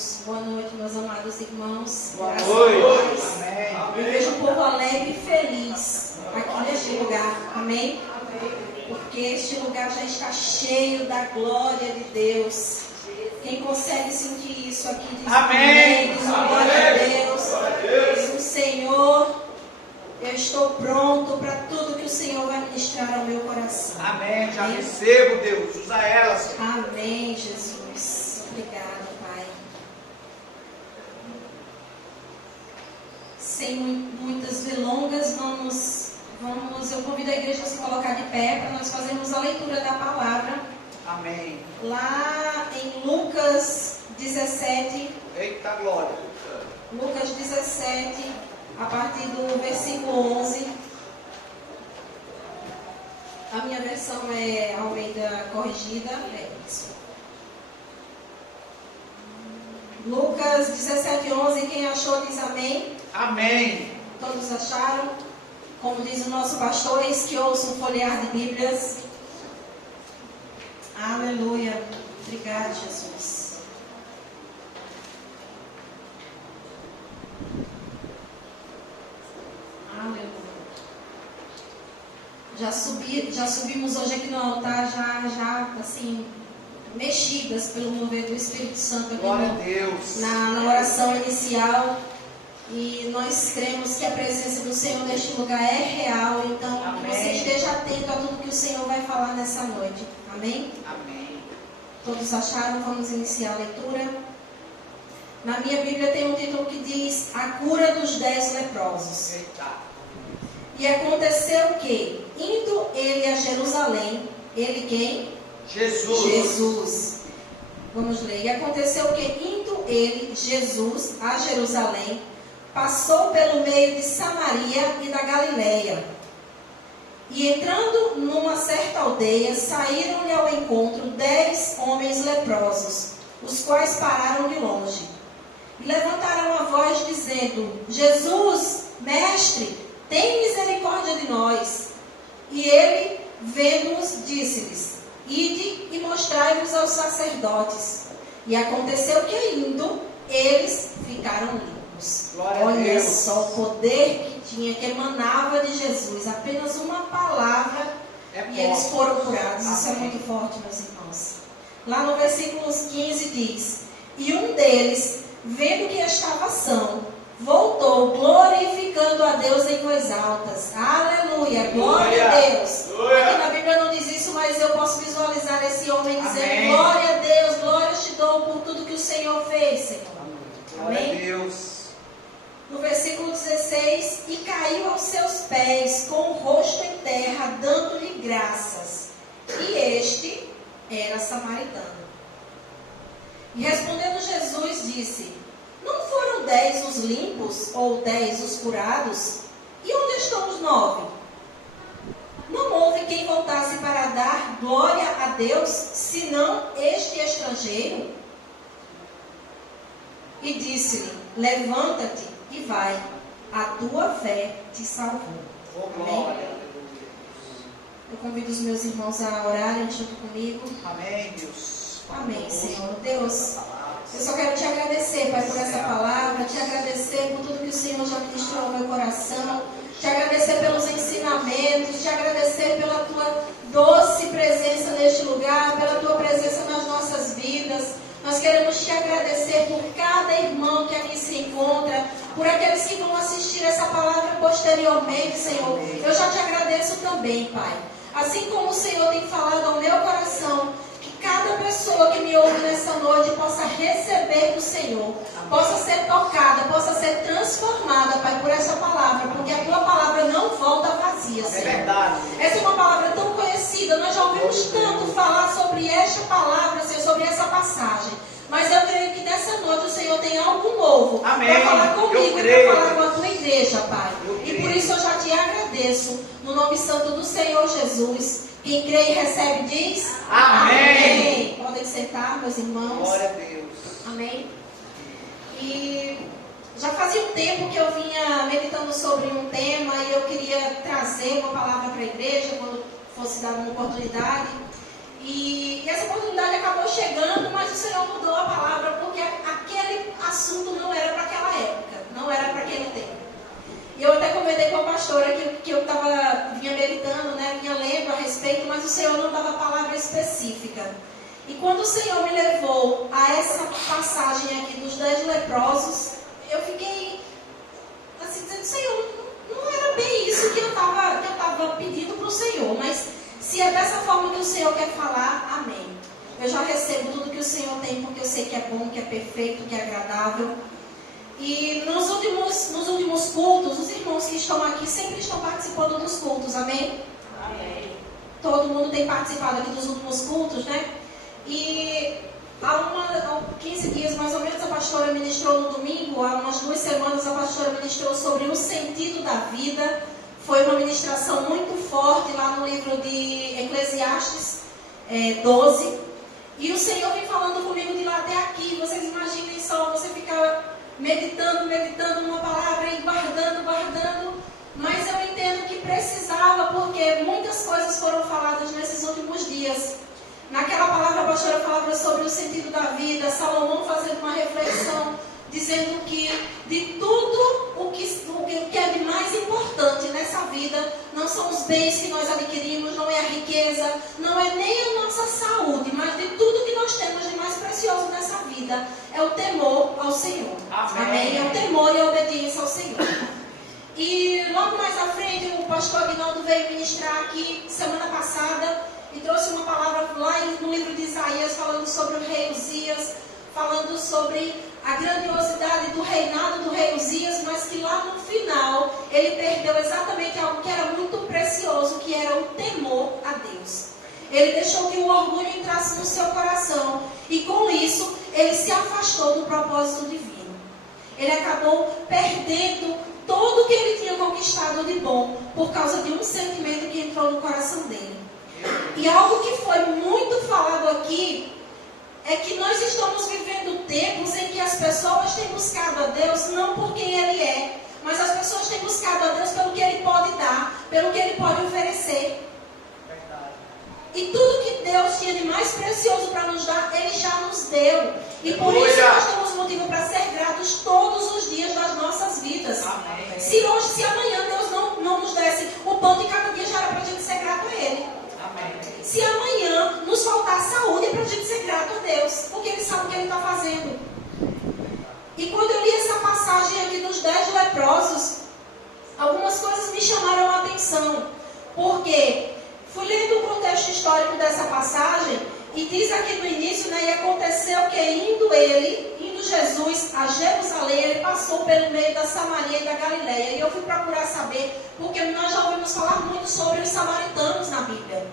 Deus. Boa noite, meus amados irmãos. Boa Graças noite. a Deus. Amém. Eu vejo um povo alegre e feliz aqui neste lugar. Amém? Porque este lugar já está cheio da glória de Deus. Quem consegue sentir isso aqui diz amém. Diz glória a Deus. Diz o Senhor, eu estou pronto para tudo que o Senhor vai ministrar ao meu coração. Amém. Já recebo, Deus. Usa ela, Senhor. Amém, Jesus. Obrigada, Pai. Sem muitas delongas, eu convido a igreja a se colocar de pé para nós fazermos a leitura da palavra. Amém. Lá em Lucas 17. Eita glória. Lucas 17, a partir do versículo 11. A minha versão é Almeida corrigida. É isso. Lucas 17, 11. Quem achou diz amém. Amém. Todos acharam? Como diz o nosso pastor, eis que ouço um folhear de Bíblias. Aleluia. Obrigado, Jesus. Aleluia. Já subimos hoje aqui no altar, já assim, mexidas pelo mover do Espírito Santo aqui glória a Deus. Na oração inicial. E nós cremos que a presença do Senhor neste lugar é real. Então, amém. Você esteja atento a tudo que o Senhor vai falar nessa noite. Amém? Amém. Todos acharam? Vamos iniciar a leitura. Na minha Bíblia tem um título que diz A Cura dos 10 Leprosos. Eita. E aconteceu que, indo ele a Jerusalém, ele quem? Jesus. Vamos ler. E aconteceu que, indo ele, Jesus, a Jerusalém, passou pelo meio de Samaria e da Galileia. E entrando numa certa aldeia, saíram-lhe ao encontro 10 homens leprosos, os quais pararam de longe. E levantaram a voz, dizendo: Jesus, mestre, tem misericórdia de nós. E ele, vendo-os, disse-lhes: Ide e mostrai-vos aos sacerdotes. E aconteceu que, indo, eles ficaram limpos. Glória Olha a Deus. só o poder que tinha, que emanava de Jesus. Apenas uma palavra e eles foram curados. Isso é muito forte, meus irmãos. Lá no versículo 15 diz: E um deles, vendo que estava são, voltou, glorificando a Deus em voz altas. Aleluia, glória a Deus. Aqui na Bíblia não diz isso, mas eu posso visualizar esse homem dizendo: amém. Glória a Deus, glória te dou por tudo que o Senhor fez, Senhor. Glória Amém? a Deus. No versículo 16: E caiu aos seus pés com o rosto em terra, dando-lhe graças. E este era samaritano. E respondendo Jesus, disse: Não foram 10 os limpos, ou 10 os curados? E onde estão os 9? Não houve quem voltasse para dar glória a Deus, senão este estrangeiro? E disse-lhe: Levanta-te e vai, a tua fé te salvou. Amém? Eu convido os meus irmãos a orarem junto comigo. Amém, Deus. Amém, Senhor. Deus, eu só quero te agradecer, Pai, por essa palavra, te agradecer por tudo que o Senhor já ministrou ao meu coração, te agradecer pelos ensinamentos, te agradecer pela tua doce presença neste lugar, pela tua presença nas nossas vidas. Nós queremos te agradecer por cada irmão que aqui se encontra, por aqueles que vão assistir essa palavra posteriormente, Senhor. Eu já te agradeço também, Pai. Assim como o Senhor tem falado ao meu coração, que cada pessoa que me ouve nessa noite possa receber do Senhor, possa ser tocada, possa ser transformada, Pai, por essa palavra, porque a tua palavra não volta vazia, Senhor. É verdade. Essa é uma palavra tão conhecida, nós já ouvimos tanto falar sobre esta palavra, Senhor, sobre essa passagem. Mas eu creio que nessa noite o Senhor tem algo novo para falar comigo e para falar com a tua igreja, Pai. E por isso eu já te agradeço, no nome santo do Senhor Jesus. Quem crê e recebe diz: amém. Podem sentar, meus irmãos. Glória a Deus. Amém. E já fazia um tempo que eu vinha meditando sobre um tema e eu queria trazer uma palavra para a igreja quando fosse dada uma oportunidade. E essa oportunidade acabou chegando, mas o Senhor mudou a palavra, porque aquele E eu até comentei com a pastora que eu vinha meditando, né, vinha lendo a respeito, mas o Senhor não dava palavra específica. E quando o Senhor me levou a essa passagem aqui dos 10 leprosos, eu fiquei assim, dizendo, Senhor, não era bem isso que eu estava pedindo para o Senhor, mas se é dessa forma que o Senhor quer falar, amém. Eu já recebo tudo que o Senhor tem, porque eu sei que é bom, que é perfeito, que é agradável. E nos últimos cultos, os irmãos que estão aqui sempre estão participando dos cultos, amém? Amém. Todo mundo tem participado aqui dos últimos cultos, né? E há 15 dias mais ou menos a pastora ministrou no domingo, há umas 2 semanas a pastora ministrou sobre o sentido da vida. Foi uma ministração muito forte lá no livro de Eclesiastes 12. E o Senhor vem falando comigo de lá até aqui. Vocês imaginem só, você ficar meditando numa palavra e guardando. Mas eu entendo que precisava, porque muitas coisas foram faladas nesses últimos dias. Naquela palavra a pastora falava sobre o sentido da vida, Salomão fazendo uma reflexão, dizendo que de tudo o que é de mais importante nessa vida, não são os bens que nós adquirimos, não é a riqueza, não é nem a nossa saúde, mas de tudo que nós temos de mais precioso nessa vida, é o temor ao Senhor. Amém? É o temor e a obediência ao Senhor. E logo mais à frente, o pastor Aguinaldo veio ministrar aqui semana passada e trouxe uma palavra lá no livro de Isaías, falando sobre o rei Uzias, falando sobre a grandiosidade do reinado do rei Uzias, mas que lá no final ele perdeu exatamente algo que era muito precioso, que era o temor a Deus. Ele deixou que o orgulho entrasse no seu coração e com isso ele se afastou do propósito divino. Ele acabou perdendo tudo que ele tinha conquistado de bom por causa de um sentimento que entrou no coração dele. E algo que foi muito falado aqui é que nós estamos vivendo tempos em que as pessoas têm buscado a Deus não por quem Ele é, mas as pessoas têm buscado a Deus pelo que Ele pode dar, pelo que Ele pode oferecer. Verdade. E tudo que Deus tinha de mais precioso para nos dar, Ele já nos deu. E por isso nós temos motivo para ser gratos todos os dias das nossas vidas. Amém. Se amanhã Deus não nos desse o pão de cada dia, já era para a gente ser grato a Ele. Amém. Se amanhã nos faltar saúde, é para a gente ser grato a Deus, porque Ele sabe o que Ele está fazendo. E quando eu li essa passagem aqui dos 10 leprosos, algumas coisas me chamaram a atenção, porque fui lendo o contexto histórico dessa passagem, e diz aqui no início, né, e aconteceu que indo Jesus a Jerusalém, ele passou pelo meio da Samaria e da Galileia. E eu fui procurar saber, porque nós já ouvimos falar muito sobre os samaritanos na Bíblia.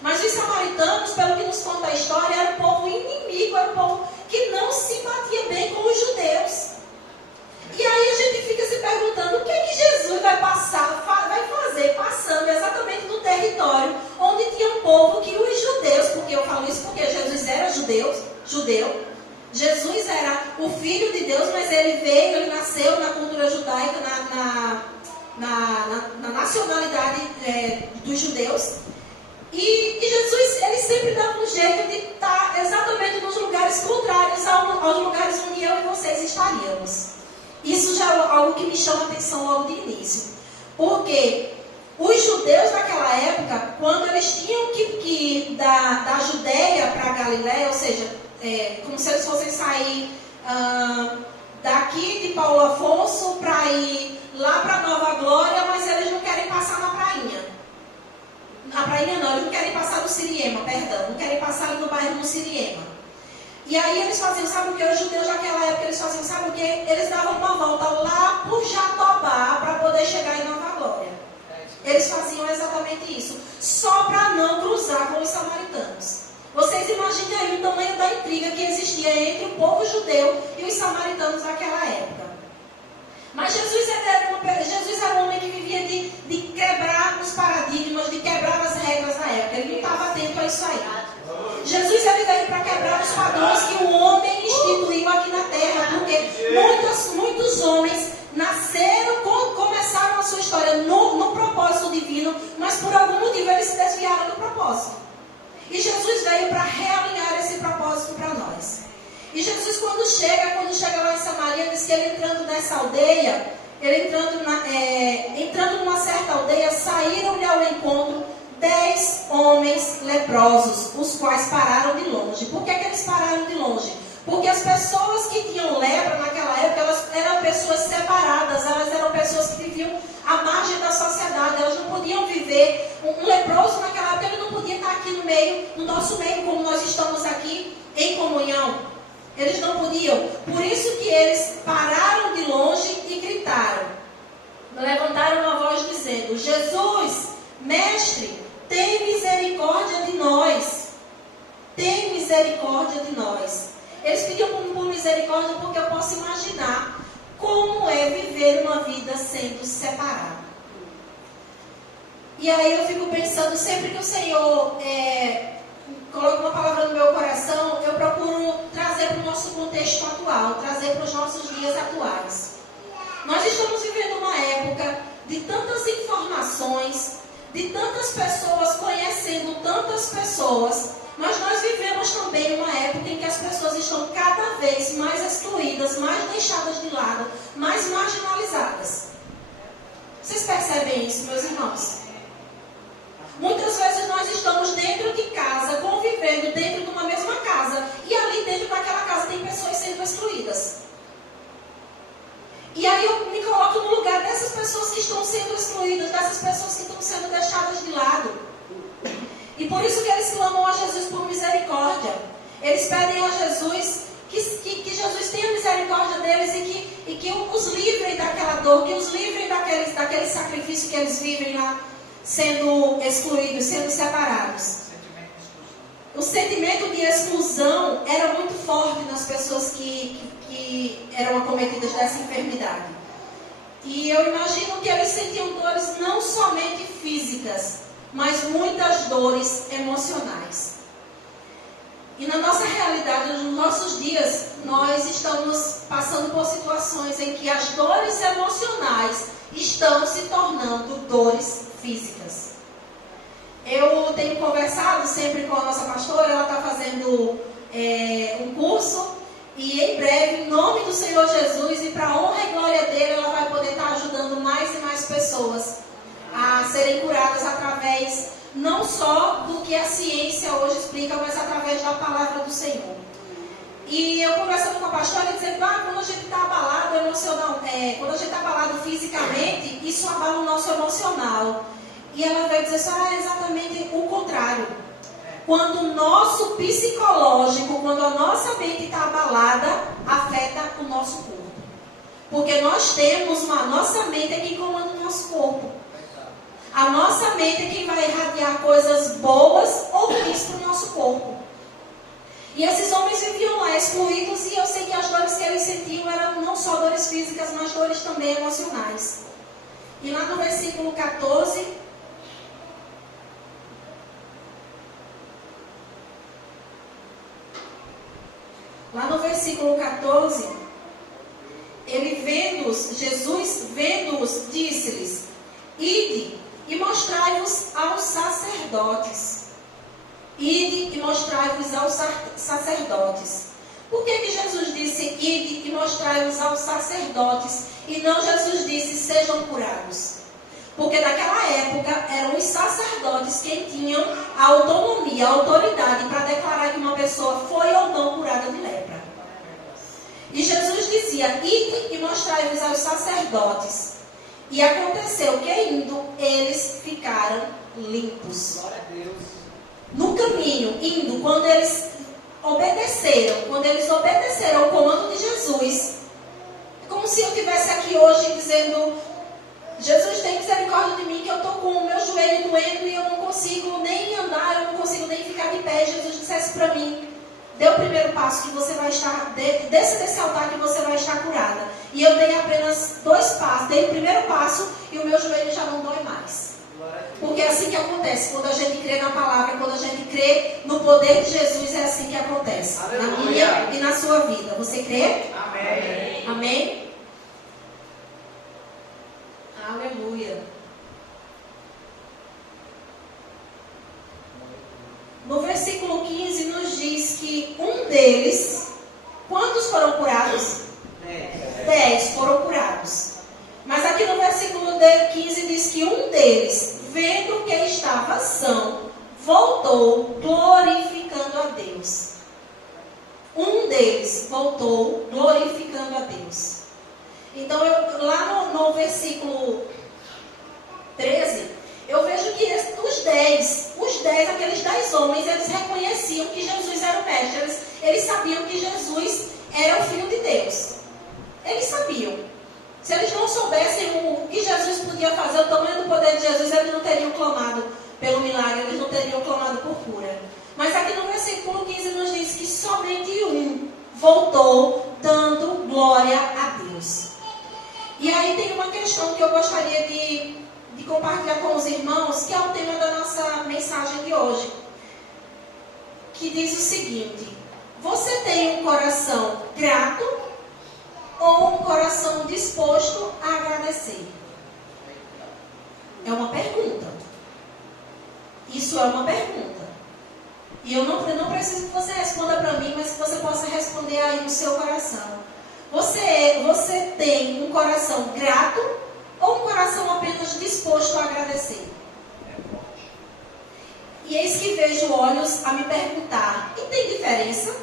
Mas os samaritanos, pelo que nos conta a história, era um povo inimigo, era um povo que não se batia bem com os judeus. E aí a gente fica se perguntando, o que é que Jesus vai fazer passando exatamente no território onde tinha um povo que os judeus, porque eu falo isso porque Jesus era judeu, Jesus era o Filho de Deus, mas ele nasceu na cultura judaica, na nacionalidade dos judeus. E Jesus, ele sempre dava um jeito de estar exatamente nos lugares contrários aos lugares onde eu e vocês estaríamos. Isso já é algo que me chama a atenção logo de início. Porque os judeus naquela época, quando eles tinham que ir da Judeia para a Galileia, ou seja, como se eles fossem sair daqui de Paulo Afonso para ir lá para Nova Glória, mas eles não querem passar na prainha. Na prainha não, eles não querem passar no Siriema, não querem passar ali no bairro do Siriema. E aí eles faziam, sabe o que? Os judeus naquela época, eles faziam, sabe o que? Eles davam uma volta lá por Jatobá para poder chegar em Nova Glória. Eles faziam exatamente isso, só para não cruzar com os samaritanos. Vocês imaginem aí o tamanho da intriga que existia entre o povo judeu e os samaritanos naquela época. Mas Jesus era um homem que vivia de quebrar os paradigmas, de quebrar as regras da época. Ele não estava atento a isso aí. Jesus veio para quebrar os padrões que o homem instituiu aqui na terra, porque muitos homens nasceram, começaram a sua história no propósito divino, mas por algum motivo eles se desviaram do propósito. E Jesus veio para realinhar esse propósito para nós. E Jesus, quando chega lá em Samaria, diz que ele entrando nessa aldeia, ele entrando numa certa aldeia, saíram-lhe ao encontro 10 homens leprosos, os quais pararam de longe. Por que eles pararam de longe? Porque as pessoas que tinham lepra naquela época, elas eram pessoas separadas, elas eram pessoas que viviam à margem da sociedade, elas não podiam viver. Um leproso naquela época, ele não podia estar aqui no meio, no nosso meio, como nós estamos aqui em comunhão. Eles não podiam. Por isso que eles pararam de longe e gritaram. Levantaram uma voz dizendo: Jesus, mestre, tem misericórdia de nós. Tem misericórdia de nós. Eles pediam por misericórdia porque eu posso imaginar como é viver uma vida sendo separado. E aí eu fico pensando, sempre que o Senhor coloca uma palavra no meu coração, eu procuro trazer para o nosso contexto atual, trazer para os nossos dias atuais. Nós estamos vivendo uma época de tantas informações, de tantas pessoas conhecendo tantas pessoas, mas nós vivemos também uma época em que as pessoas estão cada vez mais excluídas, mais deixadas de lado, mais marginalizadas. Vocês percebem isso, meus irmãos? Muitas vezes nós estamos dentro de casa, convivendo dentro de uma mesma casa, e ali dentro daquela casa tem pessoas sendo excluídas. E aí eu me coloco no lugar dessas pessoas que estão sendo excluídas, dessas pessoas que estão sendo deixadas de lado. E por isso que eles clamam a Jesus por misericórdia. Eles pedem a Jesus que Jesus tenha misericórdia deles e que os livre daquela dor, que os livre daquele sacrifício que eles vivem lá, sendo excluídos, sendo separados. O sentimento de exclusão era muito forte nas pessoas que eram acometidas dessa enfermidade. E eu imagino que eles sentiam dores não somente físicas, mas muitas dores emocionais. E na nossa realidade, nos nossos dias, nós estamos passando por situações em que as dores emocionais estão se tornando dores físicas. Eu tenho conversado sempre com a nossa pastora, ela está fazendo um curso, e em breve, em nome do Senhor Jesus e para a honra e glória dele, ela vai poder estar ajudando mais e mais pessoas a serem curadas através não só do que a ciência hoje explica, mas através da palavra do Senhor. E eu conversando com a pastora, dizendo, quando a gente está abalado quando a gente está abalado fisicamente, isso abala o nosso emocional. E ela veio dizer assim, é exatamente o contrário. Quando o nosso psicológico, quando a nossa mente está abalada, afeta o nosso corpo. Porque nós temos a nossa mente é quem comanda o nosso corpo. A nossa mente é quem vai irradiar coisas boas ou ruins para o nosso corpo. E esses homens viviam lá excluídos, e eu sei que as dores que eles sentiam eram não só dores físicas, mas dores também emocionais. E lá no versículo 14... Lá no versículo 14, Jesus vendo-os, disse-lhes, ide e mostrai-vos aos sacerdotes. Ide e mostrai-vos aos sacerdotes. Por que Jesus disse, ide e mostrai-vos aos sacerdotes, e não Jesus disse, sejam curados? Porque naquela época eram os sacerdotes quem tinham a autonomia, a autoridade para declarar que uma pessoa foi ou não curada de lepra. E Jesus dizia, ide e mostrai-vos aos sacerdotes. E aconteceu que indo, eles ficaram limpos. Glória a Deus. No caminho, indo, quando eles obedeceram ao comando de Jesus, é como se eu estivesse aqui hoje dizendo, Jesus, tem misericórdia de mim, que eu estou com o meu joelho doendo e eu não consigo nem andar, eu não consigo nem ficar de pé. Jesus dissesse para mim, dê o primeiro passo que você vai estar, desça desse altar que você vai estar curada. E eu dei apenas 2 passos, dei o primeiro passo e o meu joelho já não dói mais. Porque é assim que acontece, quando a gente crê na palavra, quando a gente crê no poder de Jesus, é assim que acontece. Aleluia. Na minha e na sua vida. Você crê? Amém. Amém? Aleluia. No versículo 15 nos diz que um deles, quantos foram curados? 10 foram curados. Mas aqui no versículo 15 diz que um deles, vendo que estava são, voltou glorificando a Deus. Um deles voltou glorificando a Deus. Então, lá no versículo 13, eu vejo que aqueles 10 homens, eles reconheciam que Jesus era o mestre. Eles sabiam que Jesus era o Filho de Deus. Eles sabiam. Se eles não soubessem o que Jesus podia fazer, o tamanho do poder de Jesus, eles não teriam clamado pelo milagre, eles não teriam clamado por cura. Mas aqui no versículo 15 nos diz que somente um voltou dando glória a Deus. E aí tem uma questão que eu gostaria de compartilhar com os irmãos, que é o tema da nossa mensagem de hoje, que diz o seguinte: você tem um coração grato ou um coração disposto a agradecer? É uma pergunta. Isso é uma pergunta. E eu não preciso que você responda para mim, mas que você possa responder aí no seu coração. Você tem um coração grato ou um coração apenas disposto a agradecer? E eis que vejo olhos a me perguntar: e tem diferença?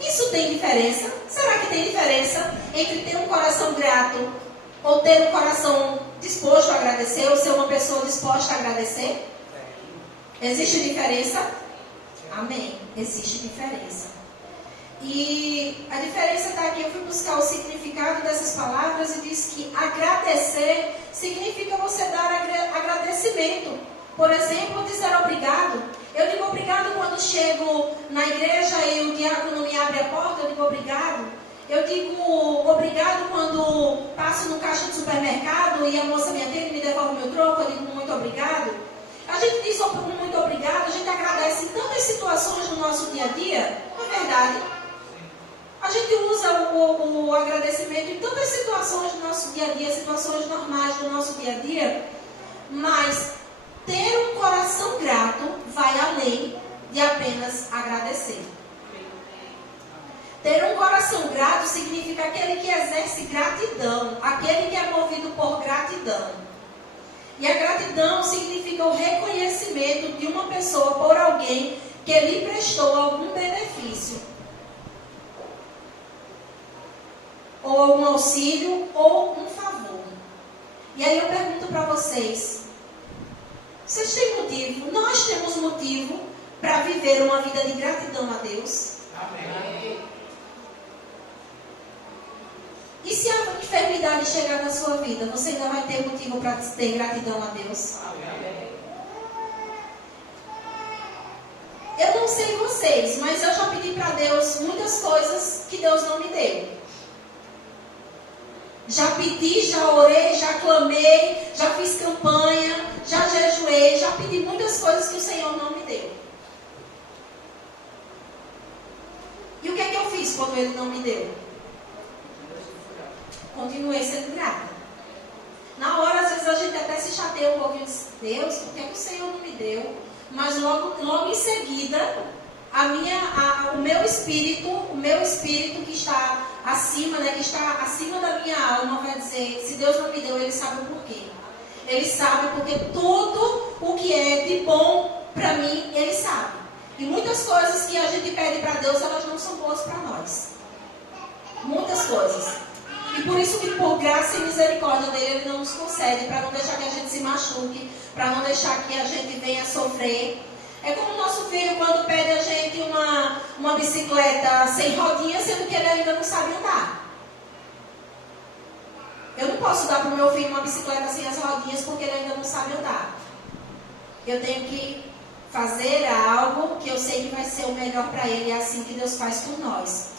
Isso tem diferença? Será que tem diferença entre ter um coração grato ou ter um coração disposto a agradecer, ou ser uma pessoa disposta a agradecer? Existe diferença? Amém. Existe diferença. E a diferença está aqui. Eu fui buscar o significado dessas palavras e diz que agradecer significa você dar agradecimento. Por exemplo, dizer obrigado. Eu digo obrigado quando chego na igreja e o diácono me abre a porta, eu digo obrigado. Eu digo obrigado quando passo no caixa do supermercado e a moça me atende e me devolve o meu troco, eu digo muito obrigado. A gente diz muito obrigado, a gente agradece em tantas situações no nosso dia a dia, não é verdade? A gente usa o agradecimento em tantas situações do nosso dia a dia, situações normais do nosso dia a dia, mas ter um coração grato vai além de apenas agradecer. Ter um coração grato significa aquele que exerce gratidão, aquele que é movido por gratidão. E a gratidão significa o reconhecimento de uma pessoa por alguém que lhe prestou algum benefício, ou algum auxílio, ou um favor. E aí eu pergunto para vocês: vocês têm motivo? Nós temos motivo para viver uma vida de gratidão a Deus? Amém. E se a enfermidade chegar na sua vida, você ainda vai ter motivo para ter gratidão a Deus? Amém. Eu não sei vocês, mas eu já pedi para Deus muitas coisas que Deus não me deu. Já pedi, já orei, já clamei, já fiz campanha, já jejuei, já pedi muitas coisas que o Senhor não me deu. E o que é que eu fiz quando Ele não me deu? Continuei sendo grata. Na hora, às vezes, a gente até se chateia um pouquinho. Deus, por que o Senhor não me deu? Mas logo em seguida, o meu espírito que está acima, né, que está acima da minha alma, vai dizer: se Deus não me deu, Ele sabe o porquê. Ele sabe porque tudo o que é de bom para mim, Ele sabe. E muitas coisas que a gente pede para Deus, elas não são boas para nós. Muitas coisas. E por isso que por graça e misericórdia dele, Ele não nos concede, para não deixar que a gente se machuque, para não deixar que a gente venha sofrer. É como o nosso filho quando pede a gente uma bicicleta sem rodinha, sendo que ele ainda não sabe andar. Eu não posso dar para o meu filho uma bicicleta sem as rodinhas porque ele ainda não sabe andar. Eu tenho que fazer algo que eu sei que vai ser o melhor para ele, é assim que Deus faz por nós.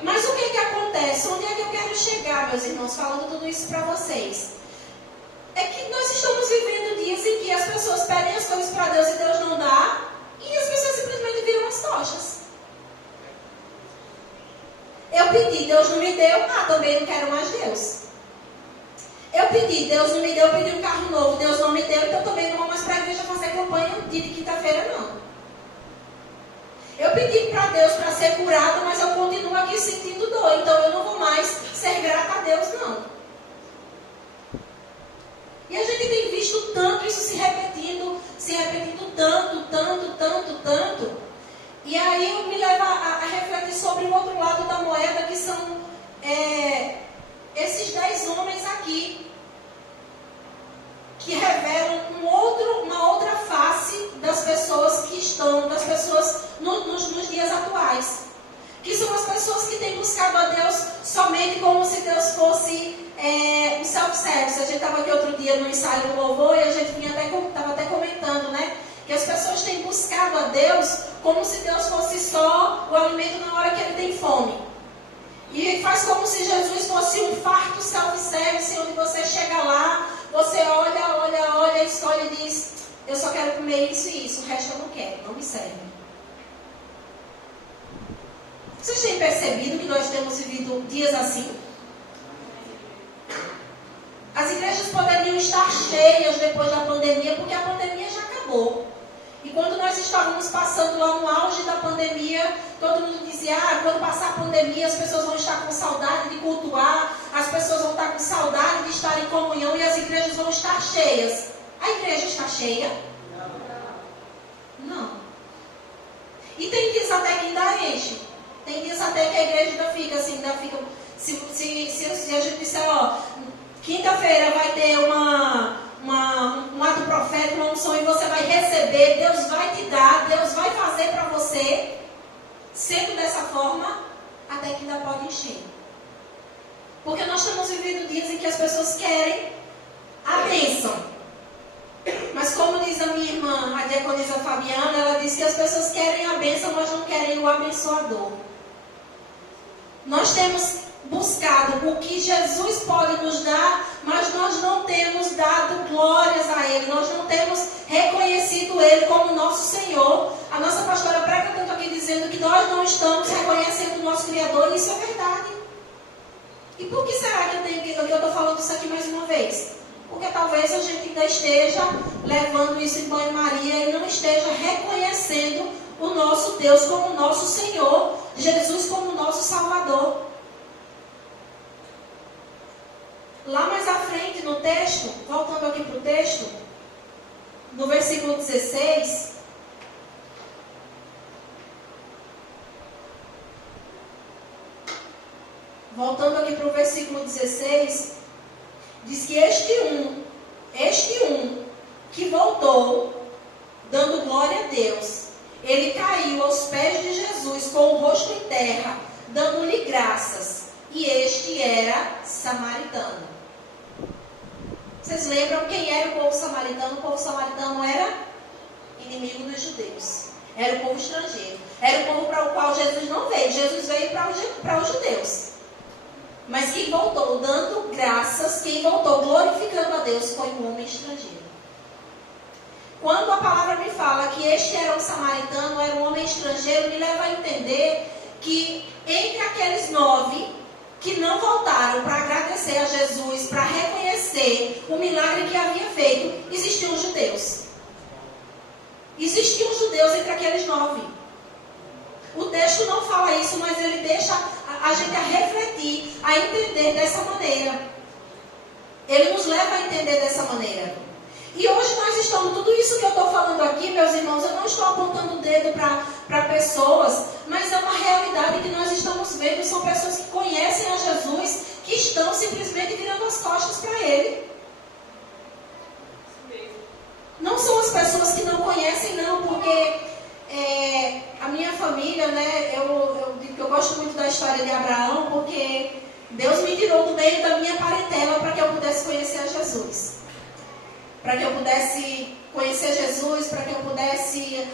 Mas o que acontece? Onde é que eu quero chegar, meus irmãos, falando tudo isso para vocês? É que nós estamos vivendo dias em que as pessoas pedem as coisas para Deus e Deus não dá, e as pessoas simplesmente viram as costas. Eu pedi, Deus não me deu, também não quero mais Deus. Eu pedi, Deus não me deu, eu pedi um carro novo, Deus não me deu, então também não vou mais para a igreja fazer campanha de quinta-feira, não. Eu pedi para Deus para ser curado, mas eu continuo aqui sentindo dor. Então eu não vou mais ser grata a Deus, não. tanto, isso se repetindo tanto. E aí me leva a refletir sobre o outro lado da moeda, que são esses 10 homens aqui, que revelam uma outra face das pessoas que estão, das pessoas nos dias atuais. Que são as pessoas que têm buscado a Deus somente como se Deus fosse um self-service. A gente estava aqui outro dia no ensaio do louvor e a gente estava até comentando, né? Que as pessoas têm buscado a Deus como se Deus fosse só o alimento na hora que ele tem fome. E faz como se Jesus fosse um farto self-service, onde você chega lá, você olha, escolhe e diz: eu só quero comer isso e isso, o resto eu não quero, não me serve. Vocês têm percebido que nós temos vivido dias assim? As igrejas poderiam estar cheias depois da pandemia, porque a pandemia já acabou. E quando nós estávamos passando lá no auge da pandemia, todo mundo dizia: quando passar a pandemia as pessoas vão estar com saudade de cultuar, as pessoas vão estar com saudade de estar em comunhão e as igrejas vão estar cheias. A igreja está cheia? Não. E tem dias até que ainda enche. Tem dias até que a igreja ainda fica se a gente disser, quinta-feira vai ter um ato profético, uma unção, e você vai receber, Deus vai te dar, Deus vai fazer para você, sendo dessa forma, até que ainda pode encher. Porque nós estamos vivendo dias em que as pessoas querem a bênção. Mas como diz a minha irmã, a diaconisa Fabiana, ela diz que as pessoas querem a bênção, mas não querem o abençoador. Nós temos buscado o que Jesus pode nos dar, mas nós não temos dado glórias a Ele, nós não temos reconhecido Ele como nosso Senhor. A nossa pastora prega tanto aqui dizendo que nós não estamos reconhecendo o nosso Criador, e isso é verdade. E por que será que eu estou falando isso aqui mais uma vez? Porque talvez a gente ainda esteja levando isso em banho-maria e não esteja reconhecendo o nosso Deus como nosso Senhor, Jesus como nosso Salvador. Lá mais à frente no texto, voltando aqui para o texto, no versículo 16, voltando aqui para o versículo 16, diz que este um que voltou, dando glória a Deus, ele caiu aos pés de Jesus com o rosto em terra, dando-lhe graças, e este era samaritano. Vocês lembram quem era o povo samaritano? O povo samaritano era inimigo dos judeus. Era o povo estrangeiro. Era o povo para o qual Jesus não veio. Jesus veio para os judeus. Mas quem voltou dando graças, quem voltou glorificando a Deus, foi um homem estrangeiro. Quando a palavra me fala que este era um samaritano, era um homem estrangeiro, me leva a entender que entre aqueles 9 que não voltaram para agradecer a Jesus, para reconhecer o milagre que havia feito, existiam judeus. Existiam judeus entre aqueles 9. O texto não fala isso, mas ele deixa a gente a refletir, a entender dessa maneira. Ele nos leva a entender dessa maneira. E hoje nós estamos, tudo isso que eu estou falando aqui, meus irmãos, eu não estou apontando o dedo para pessoas, mas é uma realidade que nós estamos vendo. São pessoas que conhecem a Jesus, que estão simplesmente virando as costas para Ele. Não são as pessoas que não conhecem, não, porque a minha família, né, eu digo que eu gosto muito da história de Abraão, porque Deus me tirou do meio da minha parentela para que eu pudesse conhecer a Jesus. Para que eu pudesse conhecer Jesus, para que eu pudesse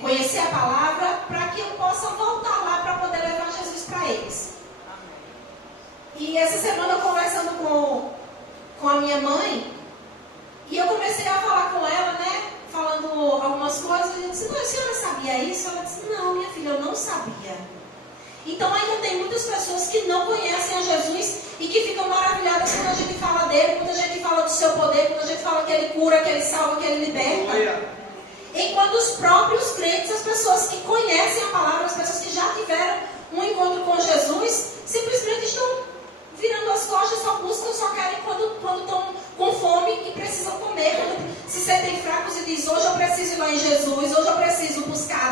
conhecer a palavra, para que eu possa voltar lá para poder levar Jesus para eles. E essa semana eu conversando com a minha mãe, e eu comecei a falar com ela, né, falando algumas coisas, e eu disse: não, a senhora sabia isso? Ela disse: não, minha filha, eu não sabia. Então ainda tem muitas pessoas que não conhecem a Jesus e que ficam maravilhadas quando a gente fala dele, quando a gente fala do seu poder, quando a gente fala que ele cura, que ele salva, que ele liberta. Enquanto os próprios crentes, as pessoas que conhecem a palavra, as pessoas que já tiveram um encontro com Jesus, simplesmente estão virando as costas, só buscam, só querem quando estão com fome e precisam comer.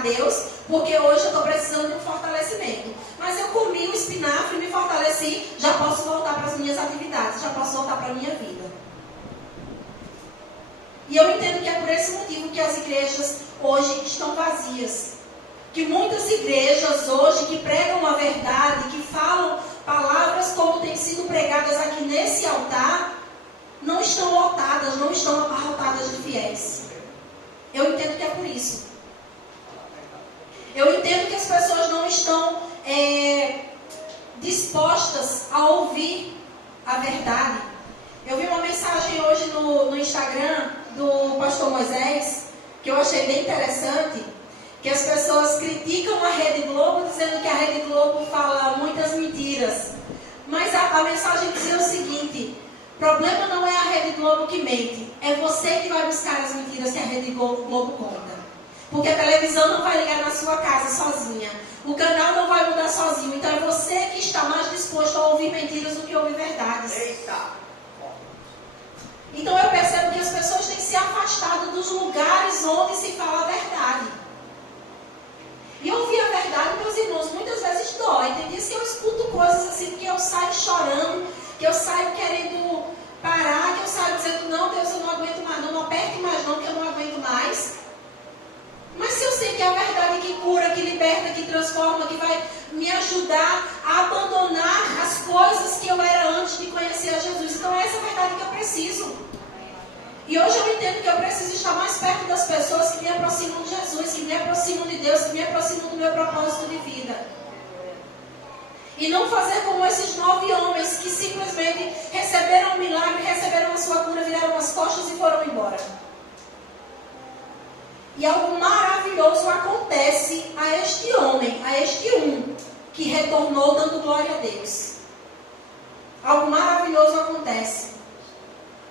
Deus, porque hoje eu estou precisando de um fortalecimento. Mas eu comi o espinafre, me fortaleci, já posso voltar para as minhas atividades, já posso voltar para a minha vida. E eu entendo que é por esse motivo que as igrejas hoje estão vazias. Que muitas igrejas hoje que pregam a verdade, que falam palavras como têm sido pregadas aqui nesse altar, não estão lotadas, não estão abarrotadas de fiéis. Eu entendo que é por isso. Eu entendo que as pessoas não estão dispostas a ouvir a verdade. Eu vi uma mensagem hoje no Instagram do pastor Moisés, que eu achei bem interessante, que as pessoas criticam a Rede Globo, dizendo que a Rede Globo fala muitas mentiras. Mas a mensagem dizia o seguinte: o problema não é a Rede Globo que mente, é você que vai buscar as mentiras que a Rede Globo conta. Porque a televisão não vai ligar na sua casa sozinha, o canal não vai mudar sozinho, então é você que está mais disposto a ouvir mentiras do que ouvir verdades. Eita! Então eu percebo que as pessoas têm se afastado dos lugares onde se fala a verdade. E ouvir a verdade, meus irmãos, muitas vezes dói. Tem dias que eu escuto coisas assim, que eu saio chorando, que eu saio querendo parar, que eu saio dizendo: não, Deus, eu não aguento mais, não aperte mais não, que eu não aguento mais. Mas se eu sei que é a verdade que cura, que liberta, que transforma, que vai me ajudar a abandonar as coisas que eu era antes de conhecer a Jesus, então é essa verdade que eu preciso. E hoje eu entendo que eu preciso estar mais perto das pessoas que me aproximam de Jesus, que me aproximam de Deus, que me aproximam do meu propósito de vida. E não fazer como esses 9 homens que simplesmente receberam um milagre, receberam a sua cura, viraram as costas e foram embora. E algo maravilhoso acontece a este homem, a este que retornou dando glória a Deus. Algo maravilhoso acontece.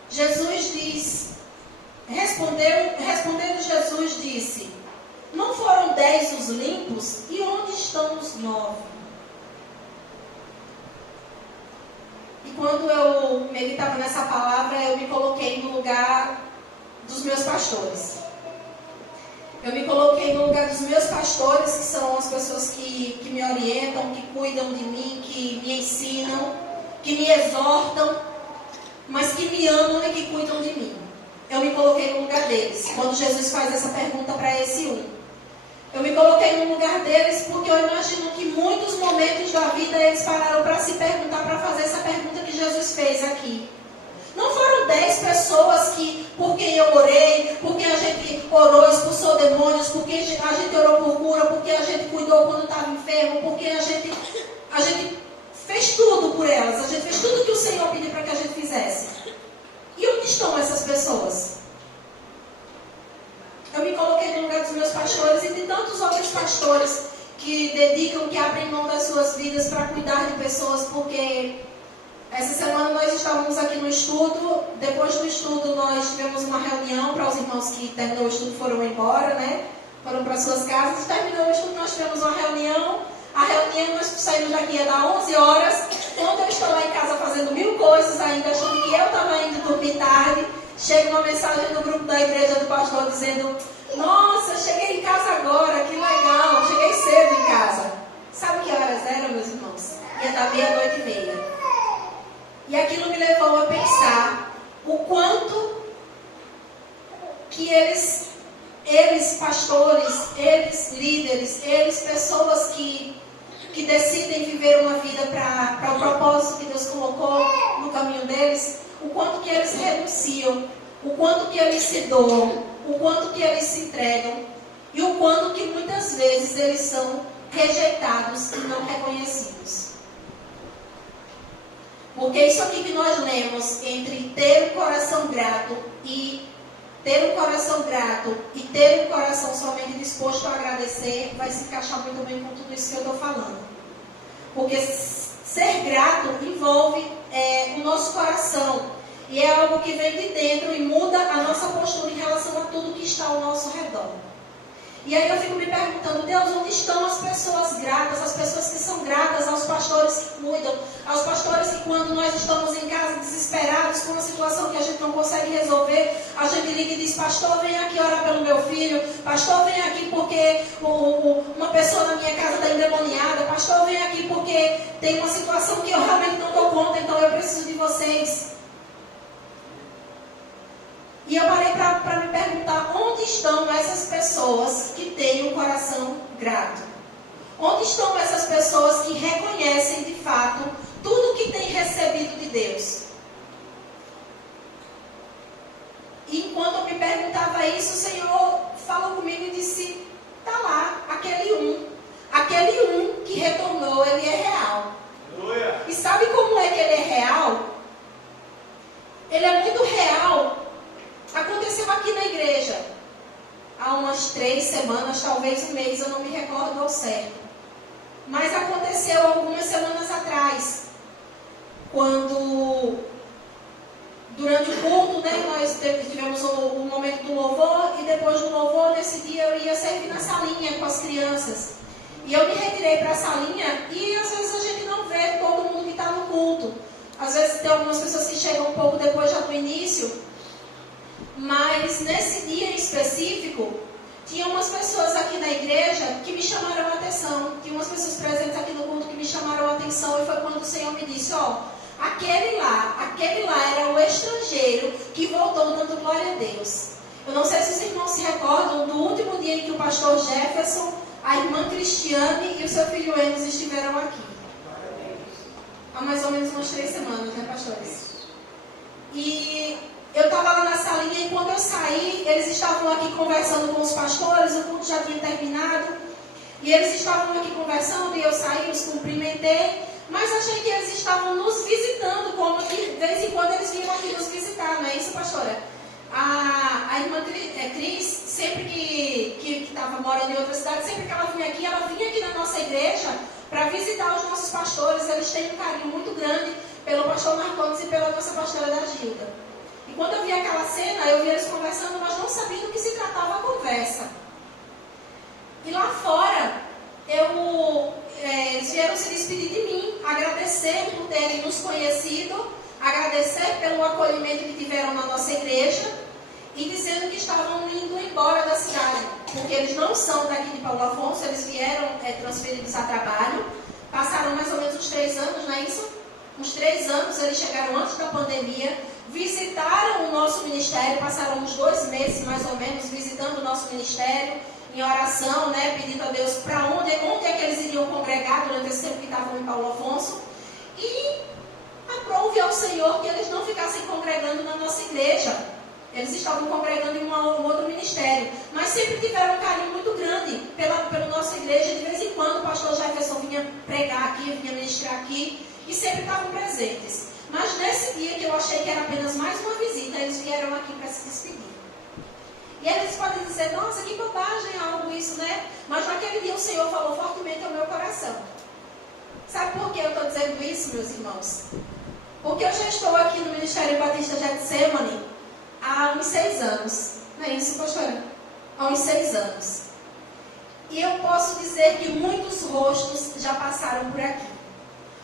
Jesus diz, respondendo Jesus disse: não foram 10 os limpos? E onde estão os 9? E quando eu meditava nessa palavra, eu me coloquei no lugar dos meus pastores. Eu me coloquei no lugar dos meus pastores, que são as pessoas que me orientam, que cuidam de mim, que me ensinam, que me exortam, mas que me amam e que cuidam de mim. Eu me coloquei no lugar deles, quando Jesus faz essa pergunta para esse Eu me coloquei no lugar deles porque eu imagino que muitos momentos da vida eles pararam para se perguntar, para fazer essa pergunta que Jesus fez aqui. Não foram 10 pessoas que, por quem eu orei, porque a gente orou, expulsou demônios, porque a gente orou por cura, porque a gente cuidou quando estava enfermo, porque a gente fez tudo por elas, a gente fez tudo que o Senhor pediu para que a gente fizesse. E onde estão essas pessoas? Eu me coloquei no lugar dos meus pastores e de tantos outros pastores que dedicam, que abrem mão das suas vidas para cuidar de pessoas, porque essa semana nós estávamos aqui no estudo. Depois do estudo nós tivemos uma reunião para os irmãos que terminou o estudo foram embora, né? Foram para suas casas. Terminou o estudo, nós tivemos uma reunião. A reunião nós saímos daqui ia dar 11 horas. Quando eu estou lá em casa fazendo 1000 coisas, ainda achando que eu estava indo dormir tarde, chega uma mensagem no grupo da igreja do pastor dizendo: nossa, cheguei em casa agora, que legal, cheguei cedo em casa. Sabe que horas eram, meus irmãos? Ia dar 00:30. E aquilo me levou a pensar o quanto que eles pastores, eles líderes, eles pessoas que decidem viver uma vida para o propósito que Deus colocou no caminho deles, o quanto que eles renunciam, o quanto que eles se doam, o quanto que eles se entregam e o quanto que muitas vezes eles são rejeitados e não reconhecidos. Porque isso aqui que nós lemos, entre ter um coração grato e ter um coração grato e ter um coração somente disposto a agradecer, vai se encaixar muito bem com tudo isso que eu estou falando. Porque ser grato envolve o nosso coração. E é algo que vem de dentro e muda a nossa postura em relação a tudo que está ao nosso redor. E aí eu fico me perguntando: Deus, onde estão as pessoas gratas, as pessoas que são gratas aos pastores cuidam, aos pastores que quando nós estamos em casa desesperados com uma situação que a gente não consegue resolver, a gente liga e diz: pastor, vem aqui orar pelo meu filho, pastor, vem aqui porque uma pessoa na minha casa está endemoniada, pastor, vem aqui porque tem uma situação que eu realmente não dou conta, então eu preciso de vocês. E eu parei para me perguntar: onde estão essas pessoas que têm um coração grato? Onde estão essas pessoas que reconhecem de fato tudo que têm recebido de Deus? E enquanto eu me perguntava isso, o Senhor falou comigo e disse: está lá, aquele um que retornou, ele é real. Aleluia. E sabe como é que ele é real? Ele é muito real. Aconteceu aqui na igreja há umas 3 semanas, talvez um mês, eu não me recordo ao certo. Mas aconteceu algumas semanas atrás, quando durante o culto, né, nós tivemos o momento do louvor, e depois do louvor, nesse dia eu ia servir na salinha com as crianças. E eu me retirei para a salinha, e às vezes a gente não vê todo mundo que está no culto. Às vezes tem algumas pessoas que chegam um pouco depois já do início. Mas nesse dia em específico, tinha umas pessoas aqui na igreja que me chamaram a atenção. Tinha umas pessoas presentes aqui no culto que me chamaram a atenção. E foi quando o Senhor me disse: ó, aquele lá era o estrangeiro que voltou dando glória a Deus. Eu não sei se os irmãos se recordam do último dia em que o pastor Jefferson, a irmã Cristiane e o seu filho Enos estiveram aqui. Há mais ou menos umas 3 semanas, né, pastores? E eu estava lá na salinha, e quando eu saí, eles estavam aqui conversando com os pastores, o culto já tinha terminado, e eles estavam aqui conversando, e eu saí, os cumprimentei, mas achei que eles estavam nos visitando, como de vez em quando eles vinham aqui nos visitar, não é isso, pastora? A irmã Cris, sempre que estava morando em outra cidade, sempre que ela vinha aqui na nossa igreja para visitar os nossos pastores. Eles têm um carinho muito grande pelo pastor Marcondes e pela nossa pastora da Gilda. E quando eu vi aquela cena, eu vi eles conversando, mas não sabia do que se tratava a conversa. E lá fora, eles vieram se despedir de mim, agradecer por terem nos conhecido, agradecer pelo acolhimento que tiveram na nossa igreja, e dizendo que estavam indo embora da cidade, porque eles não são daqui de Paulo Afonso, eles vieram transferidos a trabalho, passaram mais ou menos uns 3 anos, não é isso? Uns 3 anos, eles chegaram antes da pandemia, visitaram o nosso ministério, passaram uns 2 meses mais ou menos visitando o nosso ministério, em oração, né, pedindo a Deus para onde é que eles iriam congregar durante esse tempo que estavam em Paulo Afonso, e aprove ao Senhor que eles não ficassem congregando na nossa igreja. Eles estavam congregando em um outro ministério, mas sempre tiveram um carinho muito grande pela nossa igreja. De vez em quando o pastor Jefferson vinha pregar aqui, vinha ministrar aqui, e sempre estavam presentes. Mas nesse dia, que eu achei que era apenas mais uma visita, eles vieram aqui para se despedir. E eles podem dizer: nossa, que bobagem algo isso, né? Mas naquele dia o Senhor falou fortemente ao meu coração. Sabe por que eu estou dizendo isso, meus irmãos? Porque eu já estou aqui no Ministério Batista Getsemane há uns 6 anos. Não é isso, pastora? Há uns 6 anos. E eu posso dizer que muitos rostos já passaram por aqui.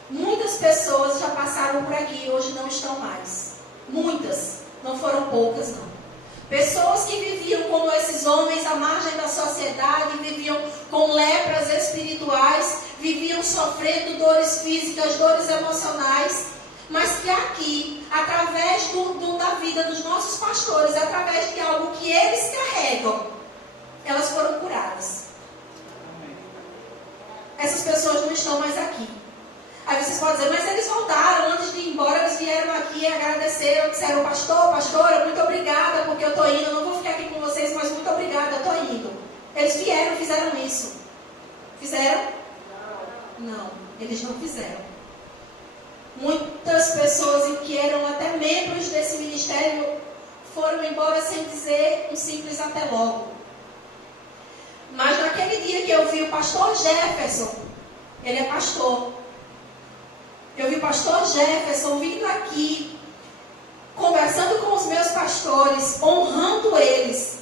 Muitas pessoas já passaram por aqui e hoje não estão mais. Muitas. Não foram poucas, não. Pessoas que viviam como esses homens à margem da sociedade, viviam com lepras espirituais, viviam sofrendo dores físicas, dores emocionais, mas que aqui, através da vida dos nossos pastores, através de algo que eles carregam, elas foram curadas. Essas pessoas não estão mais aqui. Aí vocês podem dizer: mas eles voltaram, antes de ir embora, eles vieram aqui, agradeceram, disseram: pastora, muito obrigada, porque eu estou indo, eu não vou ficar aqui com vocês, mas muito obrigada, eu estou indo. Eles vieram, fizeram isso. Fizeram? Não, eles não fizeram. Muitas pessoas que eram até membros desse ministério foram embora sem dizer um simples até logo. Mas naquele dia que eu vi o pastor Jefferson, ele é pastor, eu vi o pastor Jefferson vindo aqui, conversando com os meus pastores, honrando eles,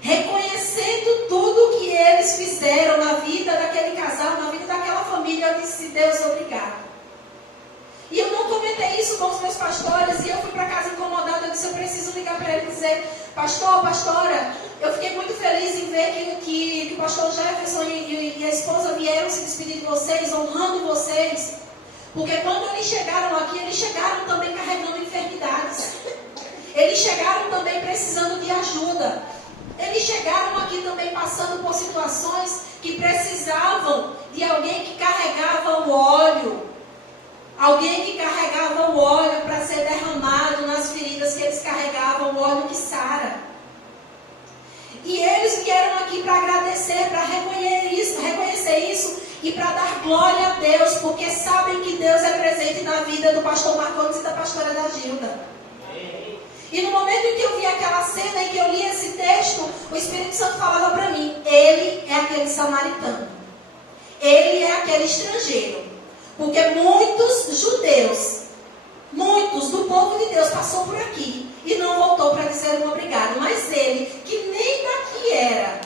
reconhecendo tudo que eles fizeram na vida daquele casal, na vida daquela família. Eu disse: Deus, obrigado. E eu não comentei isso com os meus pastores, e eu fui para casa incomodada. Eu disse, eu preciso ligar para ele e dizer, pastor, pastora, eu fiquei muito feliz em ver que o pastor Jefferson e a esposa vieram se despedir de vocês, honrando vocês. Porque quando eles chegaram aqui, eles chegaram também carregando enfermidades. Eles chegaram também precisando de ajuda. Eles chegaram aqui também passando por situações que precisavam de alguém que carregava o óleo. Alguém que carregava o óleo para ser derramado nas feridas que eles carregavam, o óleo que sara. E eles vieram aqui para agradecer, para reconhecer isso e para dar glória a Deus, porque sabem que Deus é presente na vida do pastor Marcondes e da pastora da Gilda. E no momento em que eu vi aquela cena, em que eu li esse texto, o Espírito Santo falava para mim, ele é aquele samaritano. Ele é aquele estrangeiro. Porque muitos judeus, muitos do povo de Deus passou por aqui e não voltou para dizer um obrigado. Mas ele, que nem daqui era,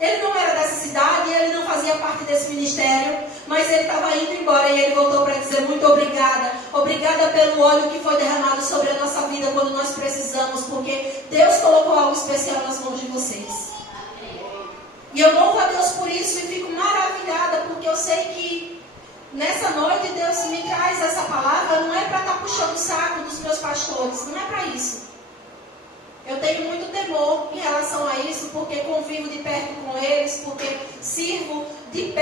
ele não era dessa cidade, ele não fazia parte desse ministério, mas ele estava indo embora e ele voltou para dizer muito obrigada. Obrigada pelo óleo que foi derramado sobre a nossa vida quando nós precisamos, porque Deus colocou algo especial nas mãos de vocês. E eu louvo a Deus por isso e fico maravilhada, porque eu sei que nessa noite Deus me traz essa palavra, não é para estar puxando o saco dos meus pastores, não é para isso. Eu tenho muito temor em relação a isso, porque convivo de perto com eles, porque sirvo de perto.